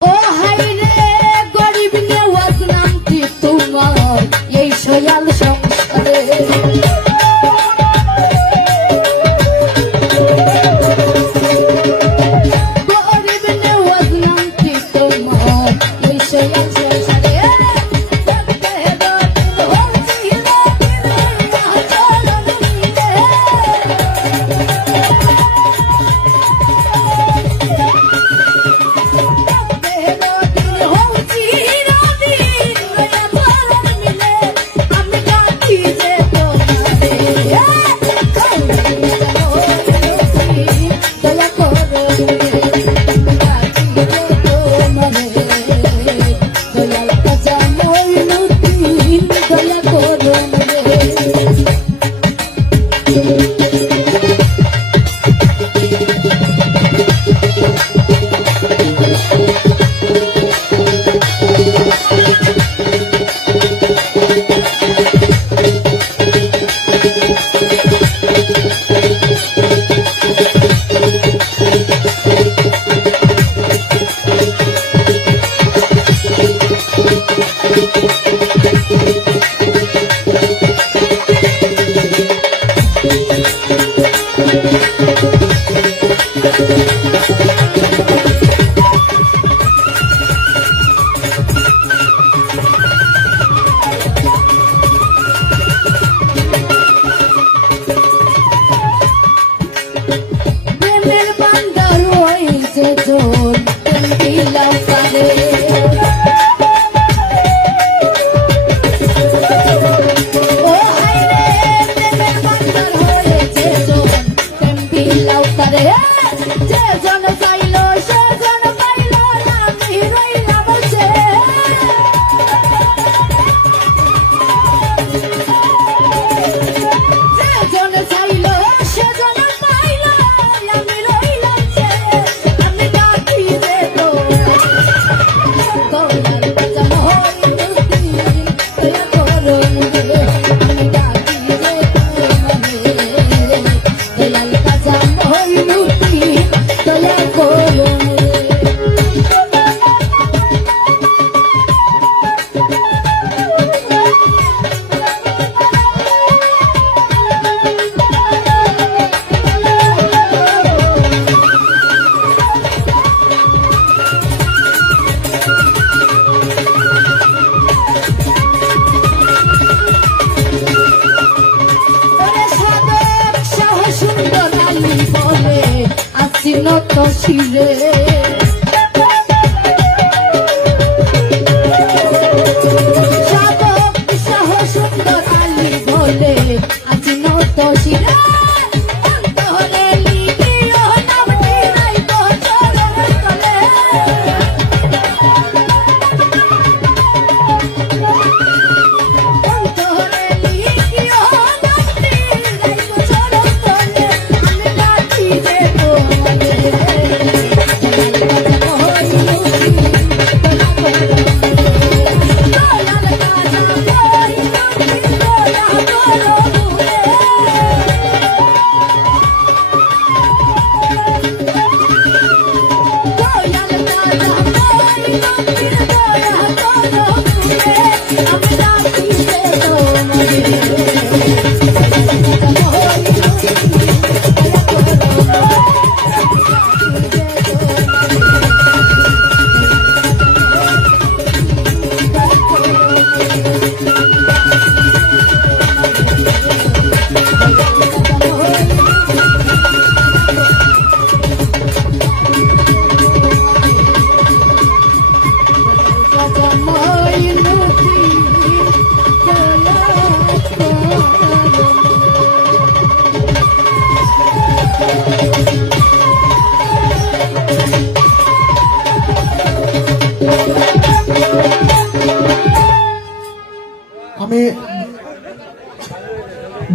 ও high রে গরিব নেওয়াজ নামটি তোমার এই সয়াল সংসারে গরিব নেওয়াজ নামটি তোমার এই সয়াল সংসারে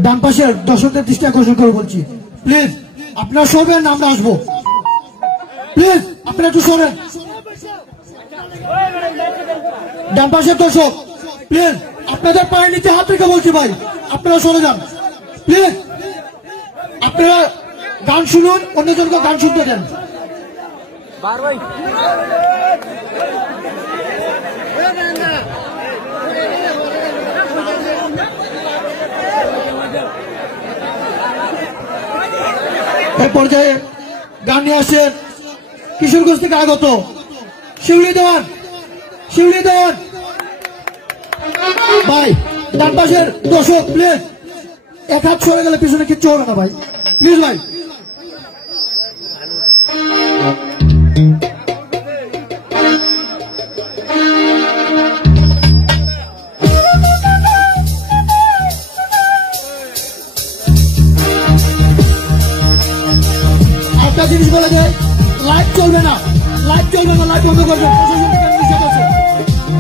ডান পাশের দর্শকদের দৃষ্টি আকর্ষণ করে বলছি, প্লিজ আপনারা সরবেন, আমরা আসবো। প্লিজ আপনারা একটু সরেন। ডান পাশের দর্শক প্লিজ আপনাদের পায়ের নিচে হাত রেখে বলছি ভাই, আপনারা সরে যান প্লিজ। আপনারা গান শুনুন, অন্যজনকে গান শুনতে দেন। এই পর্যায়ে গান নিয়ে আসেন কিশোরগঞ্জ থেকে আগত শিউলি দেওয়ান ভাই। ডান পাশের দর্শক প্লিজ এক হাত সরে গেলে পিছনে কিচ্ছু হবে না ভাই, প্লিজ ভাই। একটা জিনিস বলে যায়, লাইভ চলবে না, লাইভ বন্ধ করবেন, প্রশাসন থেকে নিষেধ আছে,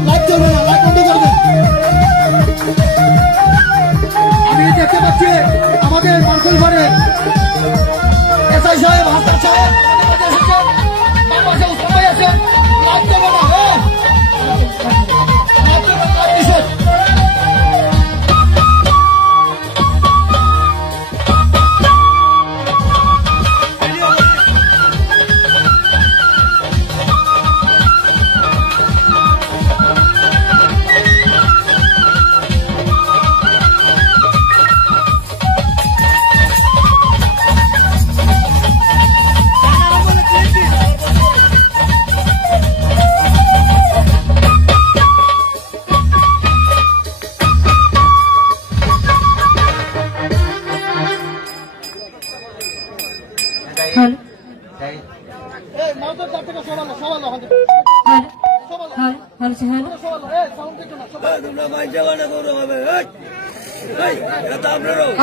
লাইভ চলবে না, লাইভ বন্ধ করবেন। আমি দেখতে পাচ্ছি আমাদের মার্শাল ঘরের এসআই সাহেব, হাসান সাহেব আছেন, লাইভ চলবে না, লাইভ চলবে না, নিষেধ।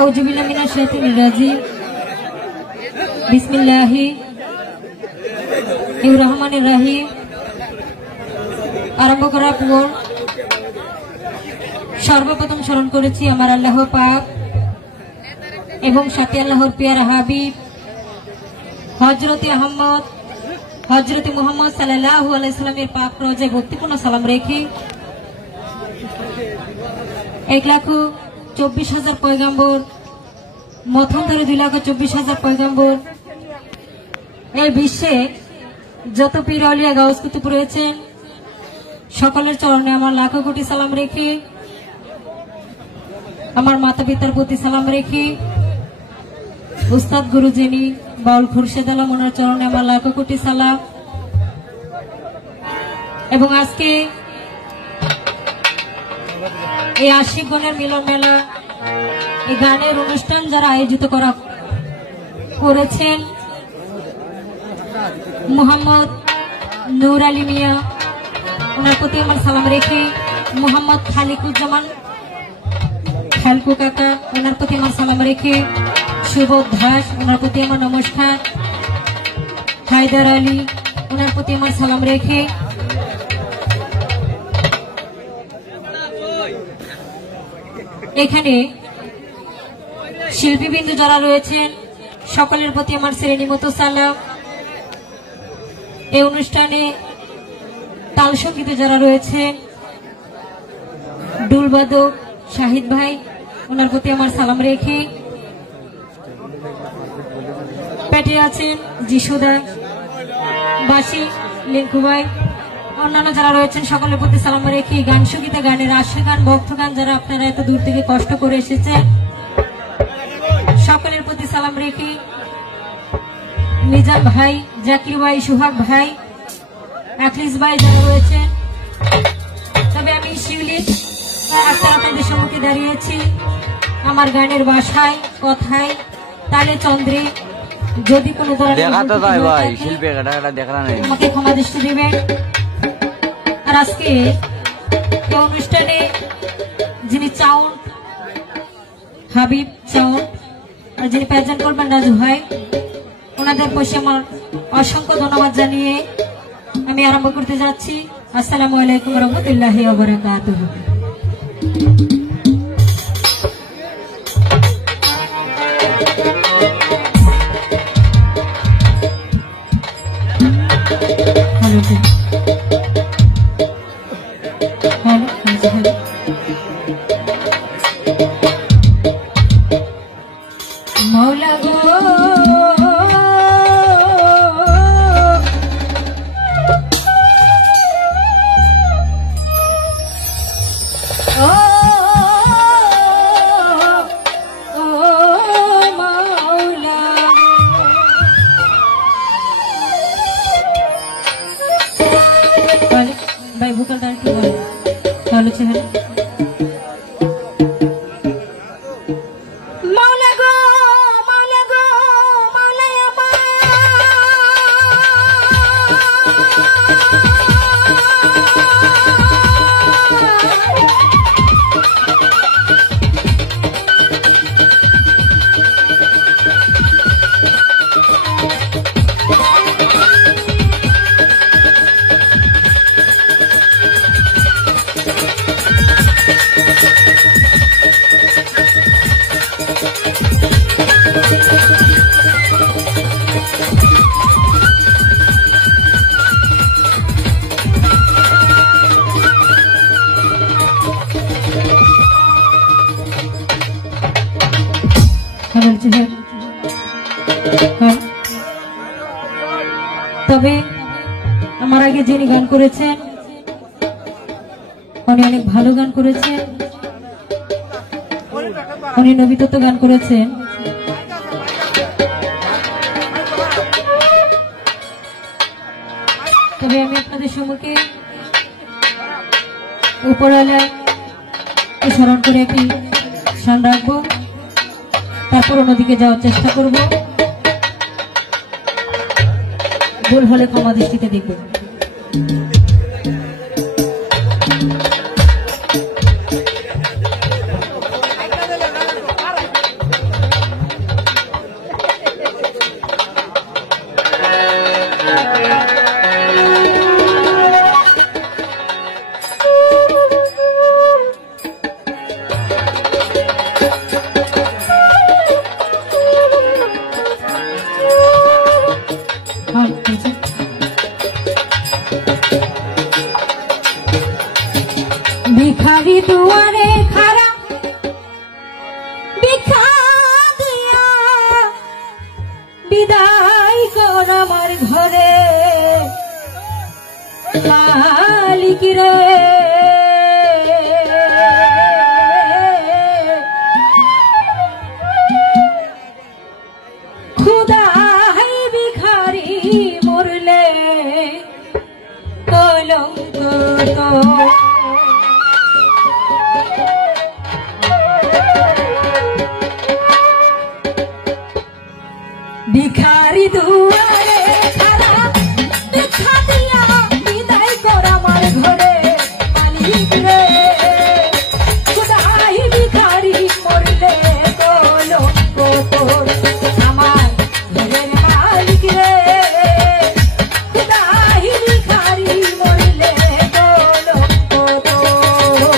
আউযুবিল্লাহি মিনাশ শাইতানির রাজিম। বিসমিল্লাহির রহমানির রহিম। আরম্ভ করার পর সর্বপ্রথম স্মরণ করেছি আমার আল্লাহ পাক এবং সাথে আল্লাহর পিয়ারা হাবিব হযরতে মুহাম্মদ সাল্লাল্লাহু আলাইহি সাল্লামের পাক রোজায় ভক্তিপূর্ণ সালাম রেখে 1,24,000 পয়গম্বর, মতান্তরে 2,24,000 পয়গম্বর, এই বিশ্বে যত পীর আউলিয়া গাউস কুতুব রয়েছেন সকলের চরণে আমার লাখো কোটি সালাম রেখে, আমার মাতা পিতার প্রতি সালাম রেখে, উস্তাদ গুরুজিনী বাউল খুরশেদ আলম ওনার চরণে আমার লাখো কোটি সালাম। এবং আজকে এই আশিকগণের মিলন মেলা, এই গানের অনুষ্ঠান যারা আয়োজিত করেছেন, মোহাম্মদ নূর আলী মিয়া ওনার প্রতি আমার সালাম রেখে, মোহাম্মদ খালিকুজ্জামান খালকু কাকা ওনার প্রতি আমার সালাম রেখে, সুবোধ দাস ওনার প্রতি আমার নমস্কার, হায়দার আলী ওনার প্রতি আমার সালাম রেখে, এখানে শিল্পীবৃন্দ যারা রয়েছেন সকলের প্রতি আমার শ্রেণীমতো সালাম। এই অনুষ্ঠানে তাল সঙ্গীতে যারা রয়েছেন, ডুলবাদক শাহিদ ভাই ওনার প্রতি আমার সালাম রেখে, পেটে আছেন যিশুদা, বাসি লিঙ্কু ভাই, অন্যান্য যারা রয়েছেন সকলের প্রতি সালাম রেখে, গান সঙ্গীতে গানের আশা গান ভক্ত গান যারা আপনারা এত দূর থেকে কষ্ট করে এসেছেন সকলের প্রতি সালাম রেখে, নিজাম ভাই, জাকির ভাই, সুহাগ ভাই, আখলিস ভাই যারা রয়েছেন, তবে আমি শিউলি আক্তার আপনাদের সম্মুখে দাঁড়িয়েছি আমার গানের ভাষায়, কথায়, তালে চন্দ্রে যদি কোনো ধরনের আমাকে ক্ষমা দৃষ্টি দেবেন। আর আজকে এই অনুষ্ঠানে যিনি চাউন্ড হাবিব চাউন্ড আর যিনি প্রেজেন্ট করবেন রাজু ভাই, ওনাদের প্রতি আমার অসংখ্য ধন্যবাদ জানিয়ে আমি আরম্ভ করতে যাচ্ছি। আসসালামু আলাইকুম রহমতুল্লাহি ওয়া বারাকাতুহু। মৌলা গো ও ভাই ভোকালটা একটু বলো তাহলে চেহারা তবে আমার আগে যিনি গান করেছেন উনি অনেক ভালো গান করেছেন, উনি নবীতত্ত্ব গান করেছেন। তবে আমি আপনাদের সম্মুখে উপরওয়ালায় স্মরণ করে একটি গান রাখবো, তারপর অন্যদিকে যাওয়ার চেষ্টা করব। ভুল হলে ক্ষমা দৃষ্টিতে দেখবেন। भिखारी दुआरे खड़ा भिखा दिया विदाई कर আমার ঘরে মালিক রে खुदा है भिखारी मरले कलंक तो भिखारी दुआरे खड़ा भिखा दिया विदाई कर আমার ঘরে মালিক রে খুদাই ভিখারি মরলে কলঙ্ক তোর আমার ঘরের মালিক রে খুদাই ভিখারি মরলে কলঙ্ক তোর।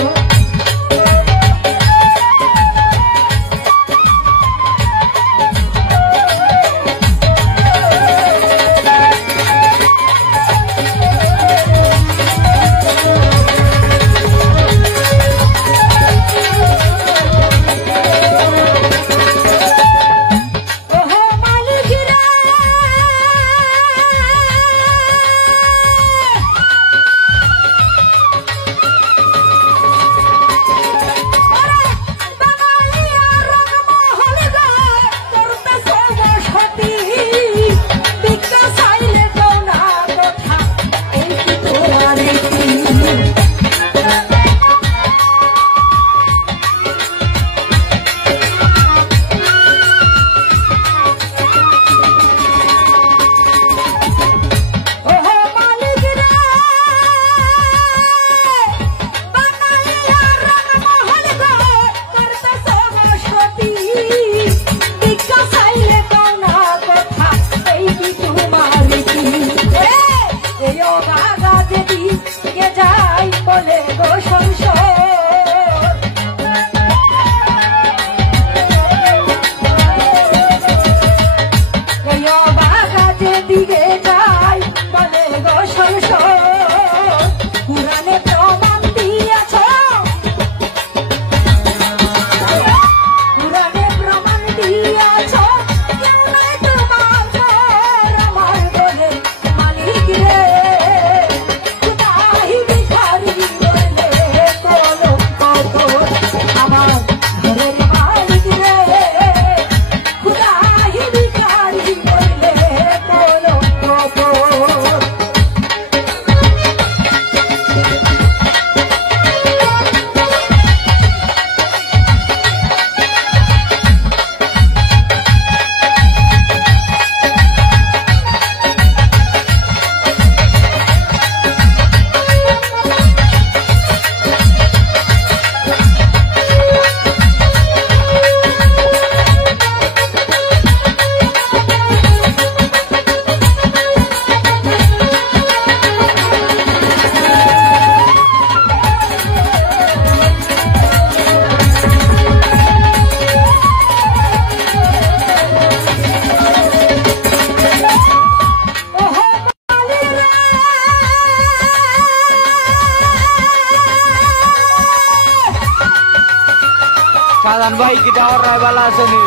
Sadan baik kita orang balas ini.